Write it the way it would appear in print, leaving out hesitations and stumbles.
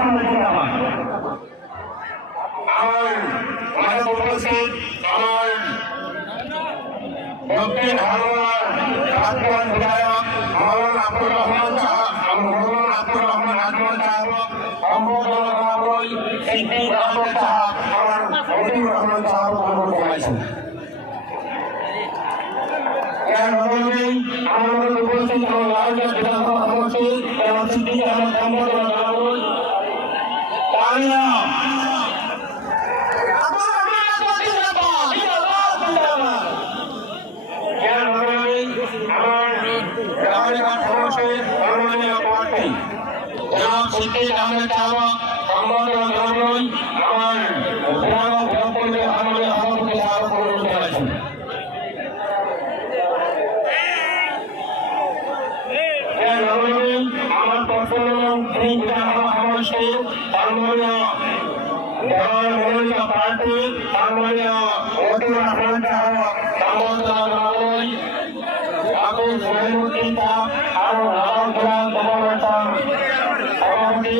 সামনে জিন্দাবাদ। আমার মাঝে উপস্থিত আমার দক্ষিণ হাওড়ার রাজভবন বিধায়ক মাওলানা আব্দুর রহমান সাহেব, মাওলানা আব্দুর রহমান রাজভবন সাহেব, সম্বোধন করাবই সিদ্দিক আহমদ সাহেব, আমার মতিউর রহমান সাহেব অনুরোধ করেছেন। এর অনুযায়ী আমাদের উপস্থিত রাজ্যের বিধানসভা সমষ্টি এবং সিদ্দিক আহমদ সম্বোধন করাবই তালিয়া সিদ্দিক আহমেদ সাহেব সম্বোধন করাবই আমার আমাদের সভাপতি সাহেব অনুরোধ করেছেন। আমার পশ্চিমবঙ্গ বিধানসভা সমষ্টি সম্মানীয় দলীয় প্রার্থী সম্মানীয় মতিউর রহমান সাহেব সম্বোধন করাবই আবু জহিরুদ্দিন সাহেব আর রামপুরা সভাপতি